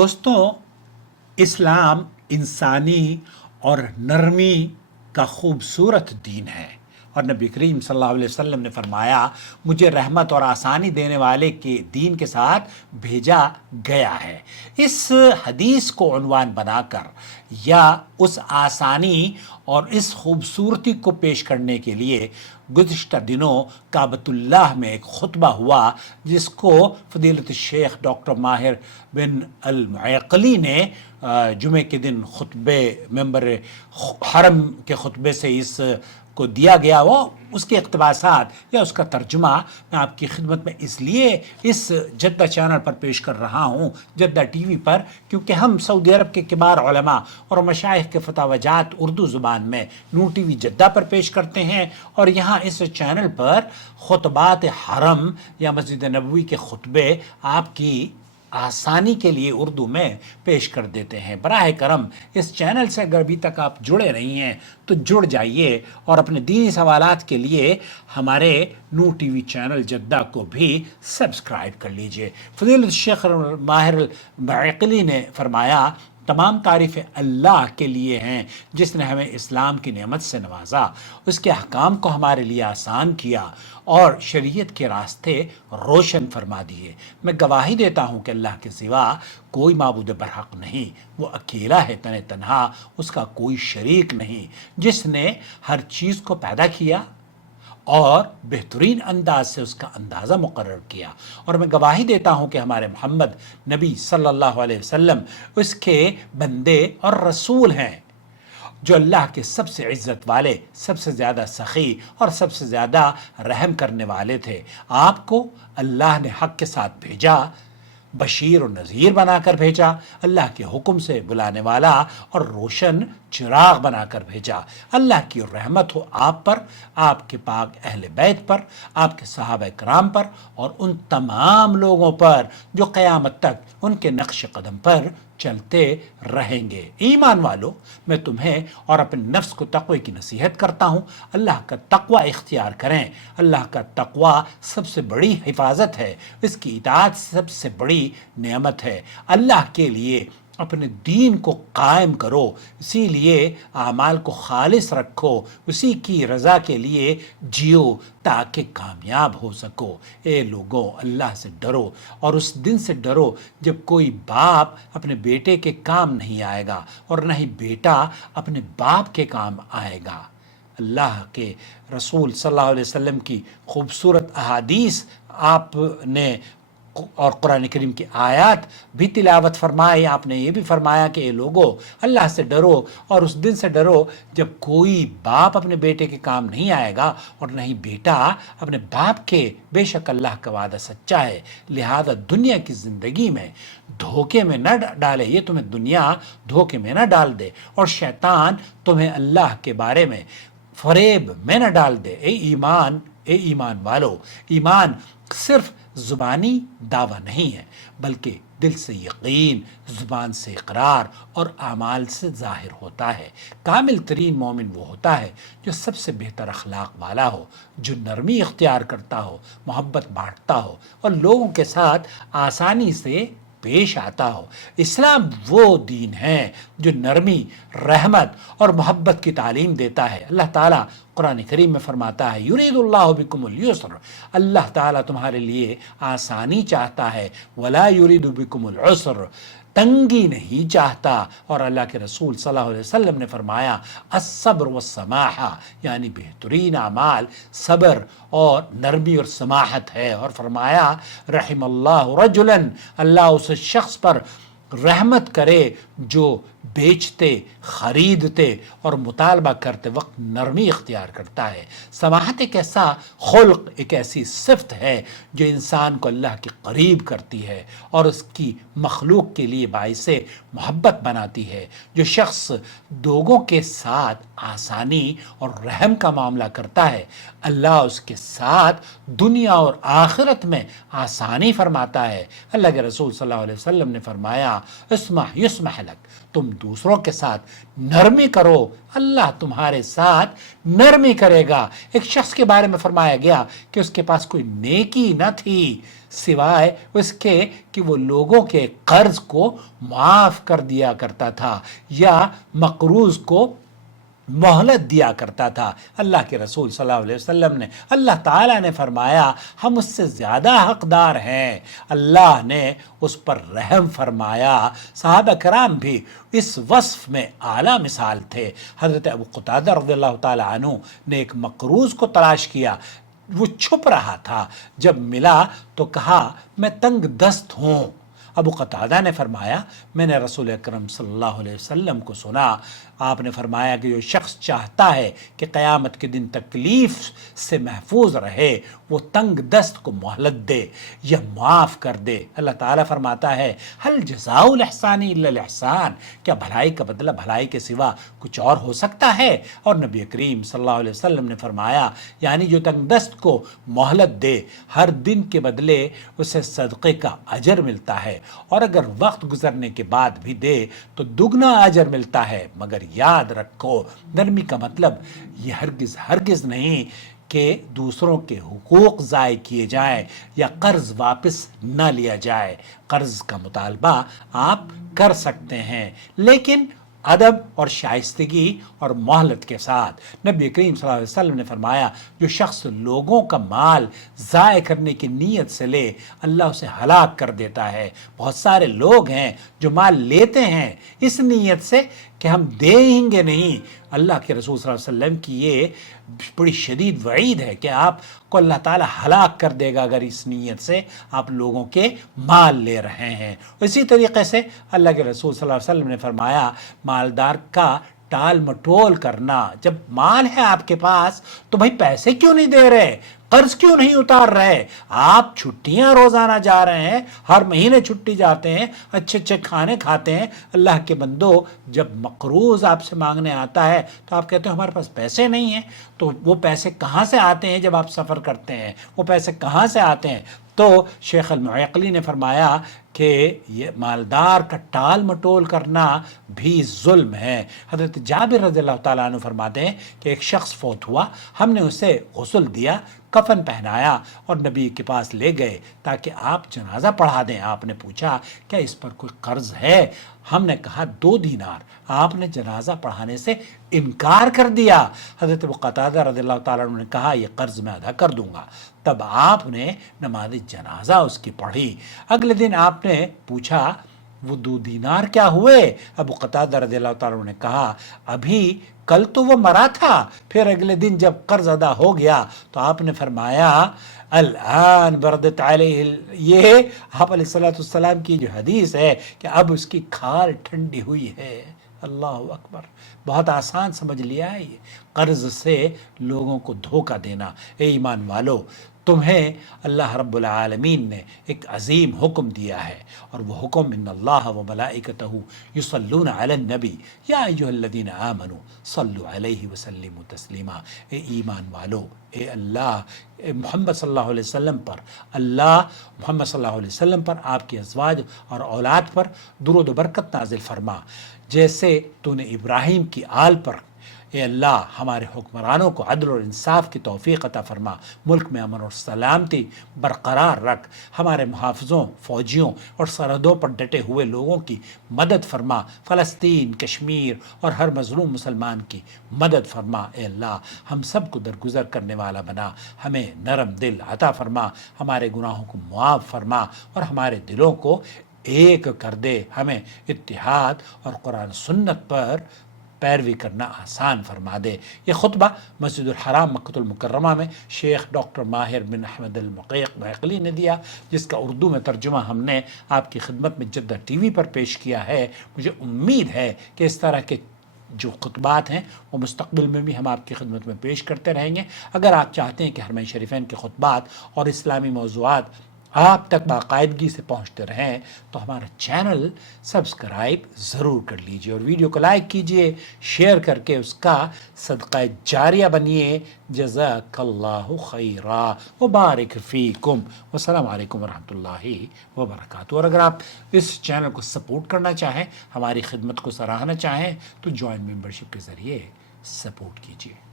دوستوں، اسلام انسانی اور نرمی کا خوبصورت دین ہے، اور نبی کریم صلی اللہ علیہ وسلم نے فرمایا مجھے رحمت اور آسانی دینے والے کے دین کے ساتھ بھیجا گیا ہے۔ اس حدیث کو عنوان بنا کر یا اس آسانی اور اس خوبصورتی کو پیش کرنے کے لیے گزشتہ دنوں کعبۃ اللہ میں ایک خطبہ ہوا، جس کو فضیلت الشیخ ڈاکٹر ماہر بن المعیقلی نے جمعے کے دن خطبے ممبر حرم کے خطبے سے اس کو دیا گیا۔ وہ اس کے اقتباسات یا اس کا ترجمہ میں آپ کی خدمت میں اس لیے اس جدہ چینل پر پیش کر رہا ہوں، جدہ ٹی وی پر، کیونکہ ہم سعودی عرب کے کبار علماء اور مشائخ کے فتاوی جات اردو زبان میں نور ٹی وی جدہ پر پیش کرتے ہیں، اور یہاں اس چینل پر خطبات حرم یا مسجد نبوی کے خطبے آپ کی آسانی کے لیے اردو میں پیش کر دیتے ہیں۔ براہ کرم اس چینل سے اگر ابھی تک آپ جڑے نہیں ہیں تو جڑ جائیے، اور اپنے دینی سوالات کے لیے ہمارے نور ٹی وی چینل جدہ کو بھی سبسکرائب کر لیجئے۔ فضیلت الشیخ ماہر المعیقلی نے فرمایا تمام تعریفیں اللہ کے لیے ہیں جس نے ہمیں اسلام کی نعمت سے نوازا، اس کے احکام کو ہمارے لیے آسان کیا اور شریعت کے راستے روشن فرما دیے۔ میں گواہی دیتا ہوں کہ اللہ کے سوا کوئی معبود برحق نہیں، وہ اکیلا ہے تنہا، اس کا کوئی شریک نہیں، جس نے ہر چیز کو پیدا کیا اور بہترین انداز سے اس کا اندازہ مقرر کیا۔ اور میں گواہی دیتا ہوں کہ ہمارے محمد نبی صلی اللہ علیہ وسلم اس کے بندے اور رسول ہیں، جو اللہ کے سب سے عزت والے، سب سے زیادہ سخی اور سب سے زیادہ رحم کرنے والے تھے۔ آپ کو اللہ نے حق کے ساتھ بھیجا، بشیر و نذیر بنا کر بھیجا، اللہ کے حکم سے بلانے والا اور روشن چراغ بنا کر بھیجا۔ اللہ کی رحمت ہو آپ پر، آپ کے پاک اہل بیت پر، آپ کے صحابہ کرام پر، اور ان تمام لوگوں پر جو قیامت تک ان کے نقش قدم پر چلتے رہیں گے۔ ایمان والو، میں تمہیں اور اپنے نفس کو تقوی کی نصیحت کرتا ہوں۔ اللہ کا تقوی اختیار کریں۔ اللہ کا تقوی سب سے بڑی حفاظت ہے، اس کی اطاعت سب سے بڑی نعمت ہے۔ اللہ کے لیے اپنے دین کو قائم کرو، اسی لیے اعمال کو خالص رکھو، اسی کی رضا کے لیے جیو تاکہ کامیاب ہو سکو۔ اے لوگوں، اللہ سے ڈرو، اور اس دن سے ڈرو جب کوئی باپ اپنے بیٹے کے کام نہیں آئے گا اور نہ ہی بیٹا اپنے باپ کے کام آئے گا۔ اللہ کے رسول صلی اللہ علیہ وسلم کی خوبصورت احادیث آپ نے اور قرآن کریم کی آیات بھی تلاوت فرمائی۔ آپ نے یہ بھی فرمایا کہ اے لوگو، اللہ سے ڈرو اور اس دن سے ڈرو جب کوئی باپ اپنے بیٹے کے کام نہیں آئے گا اور نہ ہی بیٹا اپنے باپ کے۔ بے شک اللہ کا وعدہ سچا ہے، لہذا دنیا کی زندگی میں دھوکے میں نہ ڈالے، یہ تمہیں دنیا دھوکے میں نہ ڈال دے، اور شیطان تمہیں اللہ کے بارے میں فریب میں نہ ڈال دے۔ اے ایمان والو، ایمان صرف زبانی دعویٰ نہیں ہے، بلکہ دل سے یقین، زبان سے اقرار اور اعمال سے ظاہر ہوتا ہے۔ کامل ترین مومن وہ ہوتا ہے جو سب سے بہتر اخلاق والا ہو، جو نرمی اختیار کرتا ہو، محبت بانٹتا ہو اور لوگوں کے ساتھ آسانی سے پیش آتا ہو۔ اسلام وہ دین ہے جو نرمی، رحمت اور محبت کی تعلیم دیتا ہے۔ اللہ تعالیٰ قرآن کریم میں فرماتا ہے یرید اللہ بکم اليسر، اللہ تعالیٰ تمہارے لیے آسانی چاہتا ہے، ولا یرید بکم العسر، تنگی نہیں چاہتا۔ اور اللہ کے رسول صلی اللہ علیہ وسلم نے فرمایا الصبر والسماحہ، یعنی بہترین اعمال صبر اور نرمی اور سماحت ہے۔ اور فرمایا رحم اللہ رجلا، اللہ اس شخص پر رحمت کرے جو بیچتے، خریدتے اور مطالبہ کرتے وقت نرمی اختیار کرتا ہے۔ سماحت ایک ایسا خلق، ایک ایسی صفت ہے جو انسان کو اللہ کے قریب کرتی ہے اور اس کی مخلوق کے لیے باعث محبت بناتی ہے۔ جو شخص لوگوں کے ساتھ آسانی اور رحم کا معاملہ کرتا ہے، اللہ اس کے ساتھ دنیا اور آخرت میں آسانی فرماتا ہے۔ اللہ کے رسول صلی اللہ علیہ وسلم نے فرمایا اسمح یسمح لک، تم تم دوسروں کے ساتھ نرمی کرو، اللہ تمہارے ساتھ نرمی کرے گا۔ ایک شخص کے بارے میں فرمایا گیا کہ اس کے پاس کوئی نیکی نہ تھی سوائے اس کے کہ وہ لوگوں کے قرض کو معاف کر دیا کرتا تھا یا مقروض کو مہلت دیا کرتا تھا۔ اللہ کے رسول صلی اللہ علیہ وسلم نے، اللہ تعالیٰ نے فرمایا ہم اس سے زیادہ حقدار ہیں۔ اللہ نے اس پر رحم فرمایا۔ صحابہ کرام بھی اس وصف میں اعلیٰ مثال تھے۔ حضرت ابو قتادہ رضی اللہ تعالیٰ عنہ نے ایک مقروض کو تلاش کیا، وہ چھپ رہا تھا، جب ملا تو کہا میں تنگ دست ہوں۔ ابو قتادہ نے فرمایا میں نے رسول اکرم صلی اللہ علیہ وسلم کو سنا، آپ نے فرمایا کہ جو شخص چاہتا ہے کہ قیامت کے دن تکلیف سے محفوظ رہے وہ تنگ دست کو مہلت دے یا معاف کر دے۔ اللہ تعالیٰ فرماتا ہے حل جزاء الاحسان الا الاحسان، کیا بھلائی کا بدلہ بھلائی کے سوا کچھ اور ہو سکتا ہے؟ اور نبی کریم صلی اللہ علیہ وسلم نے فرمایا یعنی جو تنگ دست کو مہلت دے ہر دن کے بدلے اسے صدقے کا اجر ملتا ہے، اور اگر وقت گزرنے کے بعد بھی دے تو دگنا اجر ملتا ہے۔ مگر یاد رکھو نرمی کا مطلب یہ ہرگز نہیں کہ دوسروں کے حقوق ضائع کیے جائیں یا قرض واپس نہ لیا جائے۔ قرض کا مطالبہ آپ کر سکتے ہیں لیکن ادب اور شائستگی اور مہلت کے ساتھ۔ نبی کریم صلی اللہ علیہ وسلم نے فرمایا جو شخص لوگوں کا مال ضائع کرنے کی نیت سے لے اللہ اسے ہلاک کر دیتا ہے۔ بہت سارے لوگ ہیں جو مال لیتے ہیں اس نیت سے کہ ہم دیں گے نہیں۔ اللہ کے رسول صلی اللہ علیہ وسلم کی یہ بڑی شدید وعید ہے کہ آپ کو اللہ تعالیٰ ہلاک کر دے گا اگر اس نیت سے آپ لوگوں کے مال لے رہے ہیں۔ اسی طریقے سے اللہ کے رسول صلی اللہ علیہ وسلم نے فرمایا مالدار کا ٹال مٹول کرنا، جب مال ہے آپ کے پاس تو بھائی پیسے کیوں نہیں دے رہے، قرض کیوں نہیں اتار رہے؟ آپ چھٹیاں روزانہ جا رہے ہیں، ہر مہینے چھٹی جاتے ہیں، اچھے اچھے کھانے کھاتے ہیں۔ اللہ کے بندو جب مقروض آپ سے مانگنے آتا ہے تو آپ کہتے ہیں ہمارے پاس پیسے نہیں ہیں، تو وہ پیسے کہاں سے آتے ہیں؟ جب آپ سفر کرتے ہیں وہ پیسے کہاں سے آتے ہیں؟ تو شیخ المعقلی نے فرمایا کہ یہ مالدار کا ٹال مٹول کرنا بھی ظلم ہے۔ حضرت جابر رضی اللہ تعالیٰ عنہ فرماتے ہیں کہ ایک شخص فوت ہوا، ہم نے اسے غسل دیا، کفن پہنایا اور نبی کے پاس لے گئے تاکہ آپ جنازہ پڑھا دیں۔ آپ نے پوچھا کیا اس پر کوئی قرض ہے؟ ہم نے کہا 2 دینار۔ آپ نے جنازہ پڑھانے سے انکار کر دیا۔ حضرت ابو قتادہ رضی اللہ تعالیٰ عنہ نے کہا یہ قرض میں ادا کر دوں گا۔ تب آپ نے نماز جنازہ اس کی پڑھی۔ اگلے دن آپ نے پوچھا وہ 2 دینار کیا ہوئے؟ ابو قتادہ رضی اللہ تعالیٰ عنہ نے کہا ابھی کل تو وہ مرا تھا، پھر اگلے دن جب قرض ادا ہو گیا تو آپ نے فرمایا الان بردت علیہ، یہ آپ علیہ السلام کی جو حدیث ہے کہ اب اس کی کھال ٹھنڈی ہوئی ہے۔ اللہ اکبر، بہت آسان سمجھ لیا ہے یہ قرض سے لوگوں کو دھوکہ دینا۔ اے ایمان والو، تمہیں اللہ رب العالمین نے ایک عظیم حکم دیا ہے، اور وہ حکم ان اللہ و ملائکتہ یصلون علی النبی یا ایھا الذین آمنوا صلوا علیہ وسلموا تسلیما۔ اے ایمان والو، اے اللہ، اے محمد صلی اللہ علیہ وسلم پر، اللہ محمد صلی اللہ علیہ وسلم پر، آپ کے ازواج اور اولاد پر درود و برکت نازل فرما جیسے تو نے ابراہیم کی آل پر۔ اے اللہ ہمارے حکمرانوں کو عدل اور انصاف کی توفیق عطا فرما، ملک میں امن اور سلامتی برقرار رکھ، ہمارے محافظوں، فوجیوں اور سرحدوں پر ڈٹے ہوئے لوگوں کی مدد فرما، فلسطین، کشمیر اور ہر مظلوم مسلمان کی مدد فرما۔ اے اللہ ہم سب کو درگزر کرنے والا بنا، ہمیں نرم دل عطا فرما، ہمارے گناہوں کو معاف فرما اور ہمارے دلوں کو ایک کر دے، ہمیں اتحاد اور قرآن سنت پر پیروی کرنا آسان فرما دے۔ یہ خطبہ مسجد الحرام مکۃ المکرمہ میں شیخ ڈاکٹر ماہر بن احمد المعقلی نے دیا، جس کا اردو میں ترجمہ ہم نے آپ کی خدمت میں جدہ ٹی وی پر پیش کیا ہے۔ مجھے امید ہے کہ اس طرح کے جو خطبات ہیں وہ مستقبل میں بھی ہم آپ کی خدمت میں پیش کرتے رہیں گے۔ اگر آپ چاہتے ہیں کہ حرمین شریفین کے خطبات اور اسلامی موضوعات آپ تک باقاعدگی سے پہنچتے رہیں تو ہمارا چینل سبسکرائب ضرور کر لیجئے اور ویڈیو کو لائک کیجئے، شیئر کر کے اس کا صدقہ جاریہ بنیے۔ جزاک اللہ خیرا وبارک فیکم، والسلام علیکم ورحمۃ اللہ وبرکاتہ۔ اور اگر آپ اس چینل کو سپورٹ کرنا چاہیں، ہماری خدمت کو سراہنا چاہیں تو جوائن ممبرشپ کے ذریعے سپورٹ کیجئے۔